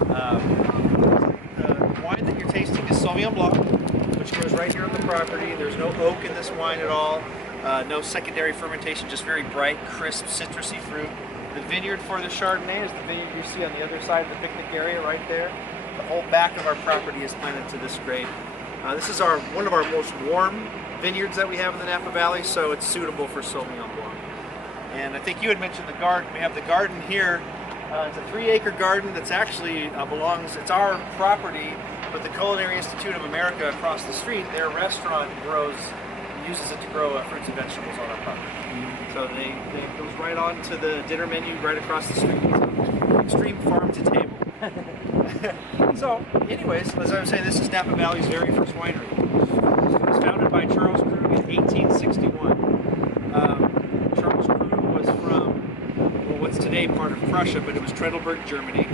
The wine that you're tasting is Sauvignon Blanc, which grows right here on the property. There's no oak in this wine at all. No secondary fermentation, just very bright, crisp, citrusy fruit. The vineyard for the Chardonnay is the vineyard you see on the other side of the picnic area right there. The whole back of our property is planted to this grape. This is one of our most warm vineyards that we have in the Napa Valley, so it's suitable for Sauvignon Blanc. And I think you had mentioned the garden. We have the garden here. It's a 3-acre garden that's actually it's our property, but the Culinary Institute of America across the street, their restaurant uses it to grow fruits and vegetables on our property. So it goes right on to the dinner menu right across the street. So extreme farm to table. So anyways, as I was saying, this is Napa Valley's very first winery. It was founded by Charles Krug in 1861. Charles Krug was from what's today part of Prussia, but it was Tredelberg, Germany.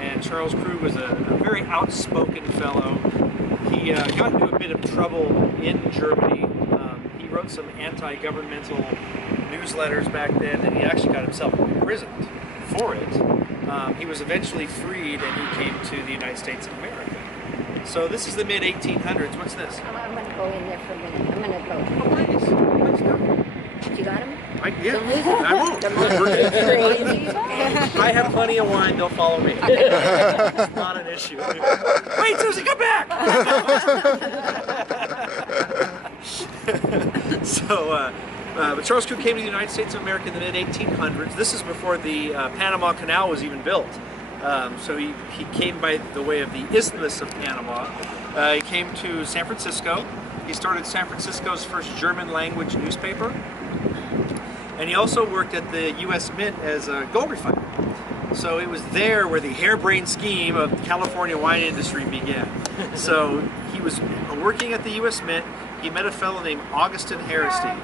And Charles Krug was a very outspoken fellow. He got into a bit of trouble in Germany. He wrote some anti-governmental newsletters back then, and he actually got himself imprisoned for it. He was eventually freed, and he came to the United States of America. So this is the mid-1800s. What's this? I'm going to go in there for a minute. I'm going to go. Oh, please. Please go. You got him? Yeah, I won't. I have plenty of wine, they'll follow me. It's not an issue. Wait, Susie, come back! But Charles Krug came to the United States of America in the mid-1800s. This is before the Panama Canal was even built. So he came by the way of the Isthmus of Panama. He came to San Francisco. He started San Francisco's first German language newspaper. And he also worked at the U.S. Mint as a gold refiner. So it was there where the harebrained scheme of the California wine industry began. So he was working at the U.S. Mint. He met a fellow named Augustin Haristi.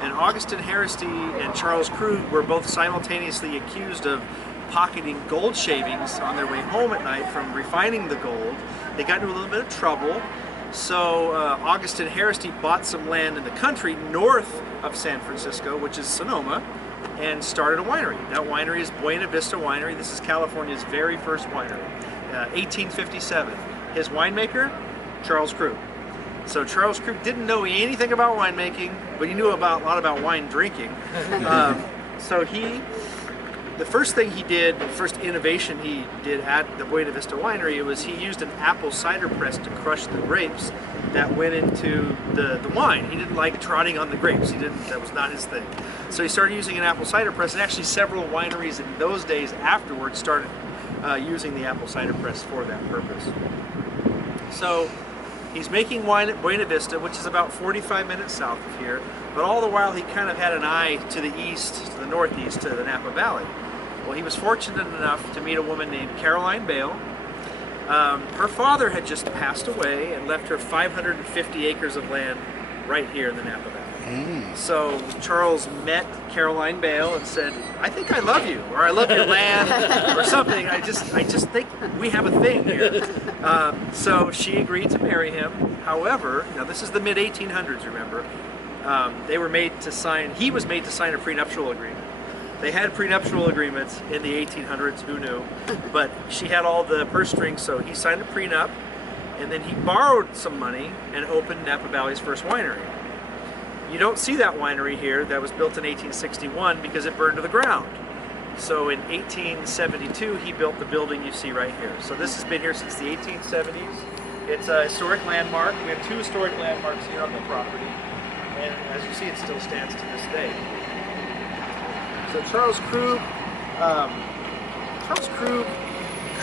And Augustin Haristi and Charles Krug were both simultaneously accused of pocketing gold shavings on their way home at night from refining the gold. They got into a little bit of trouble. So Augustin Haristi bought some land in the country north of San Francisco, which is Sonoma, and started a winery. That winery is Buena Vista Winery. This is California's very first winery, 1857. His winemaker, Charles Krug. So Charles Krug didn't know anything about winemaking, but he knew a lot about wine drinking. The first thing he did, the first innovation he did at the Buena Vista Winery, was he used an apple cider press to crush the grapes that went into the wine. He didn't like trotting on the grapes. That was not his thing. So he started using an apple cider press, and actually several wineries in those days afterwards started using the apple cider press for that purpose. So he's making wine at Buena Vista, which is about 45 minutes south of here, but all the while he kind of had an eye to the east, to the northeast, to the Napa Valley. Well, he was fortunate enough to meet a woman named Caroline Bale. Her father had just passed away and left her 550 acres of land right here in the Napa Valley. So Charles met Caroline Bale and said, "I think I love you," or "I love your land," or something. I just think we have a thing here. So she agreed to marry him. However, now this is the mid-1800s, remember. He was made to sign a prenuptial agreement. They had prenuptial agreements in the 1800s, who knew? But she had all the purse strings, so he signed a prenup, and then he borrowed some money and opened Napa Valley's first winery. You don't see that winery here. That was built in 1861 because it burned to the ground. So in 1872, he built the building you see right here. So this has been here since the 1870s. It's a historic landmark. We have 2 historic landmarks here on the property, and as you see, it still stands to this day. So Charles Krug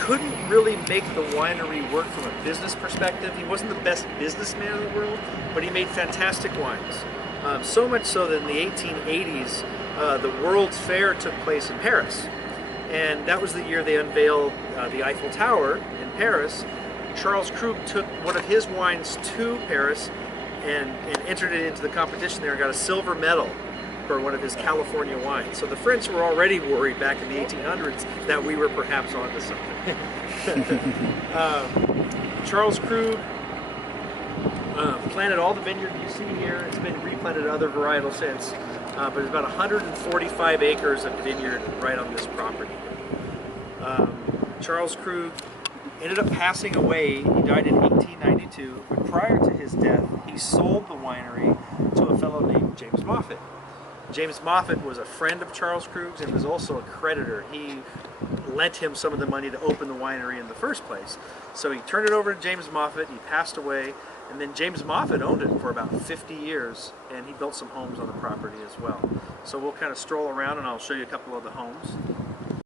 couldn't really make the winery work from a business perspective. He wasn't the best businessman in the world, but he made fantastic wines. So much so that in the 1880s, the World's Fair took place in Paris. And that was the year they unveiled the Eiffel Tower in Paris. Charles Krug took one of his wines to Paris and entered it into the competition there and got a silver medal for one of his California wines. So the French were already worried back in the 1800s that we were perhaps onto something. Charles Krug planted all the vineyard you see here. It's been replanted other varietals since, but it's about 145 acres of vineyard right on this property. Charles Krug ended up passing away. He died in 1892, but prior to his death, he sold the winery to a fellow named James Moffett. James Moffett was a friend of Charles Krug's and was also a creditor. He lent him some of the money to open the winery in the first place. So he turned it over to James Moffett, he passed away, and then James Moffett owned it for about 50 years, and he built some homes on the property as well. So we'll kind of stroll around and I'll show you a couple of the homes.